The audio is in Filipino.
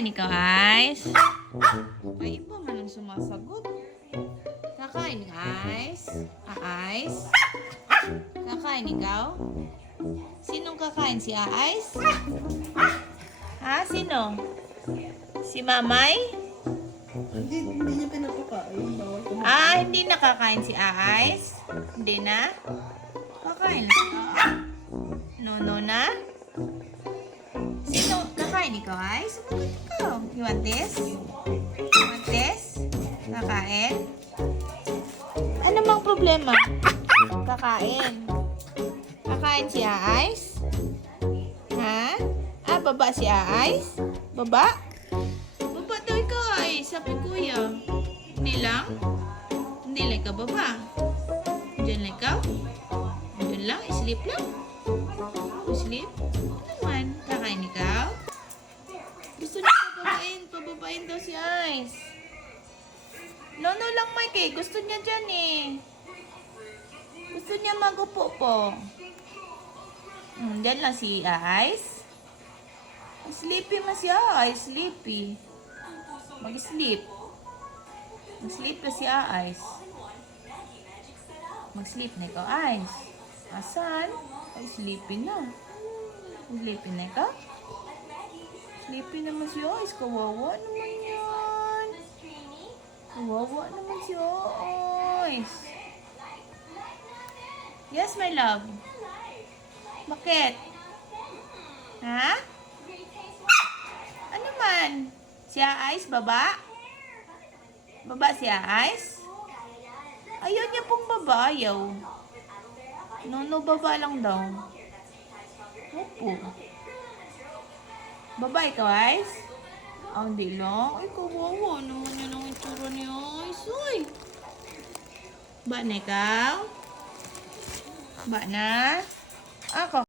Kakain ikaw, Ice? Ay, iba man ang sumasagot. Kakain ka, Ice? Ice? Kakain ikaw? Sinong kakain? Si Ice? Ha? Sino? Si Mamay? Hindi niya pinapakain. Bawal ko. Hindi nakakain si Ice? Hindi na? Kakain na siya. No na? Sino? Kakain ikaw, Ice? Sumagot ikaw. You want this? You want this? Kakain? Ano bang problema? Kakain. Kakain si Ice? Ha? Baba si Ice? Baba? Baba daw ikaw, Ice. Sabi kuya. Hindi lang? Hindi lang ikaw baba. Diyan lang ikaw? Diyan lang? Sleep lang? Sleep? Ano naman? Kakain ikaw? Gusto niya pababain daw si Ice. No lang, Mike eh. Gusto niya dyan eh. Gusto niya magupo po. Dyan lang si Ice. Sleepy mas si Ice. Sleepy. Mag-sleep. Mag-sleep na si Ice. Mag-sleep na ikaw, Ice. Asan? Ay, sleepy na. Sleepy na ikaw? Sleepy naman si Ice. Kawawa naman yan. Kawawa naman si Ice. Yes, my love. Bakit? Ha? Ano man? Si Ice, baba? Baba si Ice? Ayaw niya pong baba, ayaw. No, baba lang daw. Opo. Baba ikaw, Ice? Hindi lang. Ay, kawawa naman yun ang itsura ni Ice. Uy! Ba na ikaw? Ba na? Ako.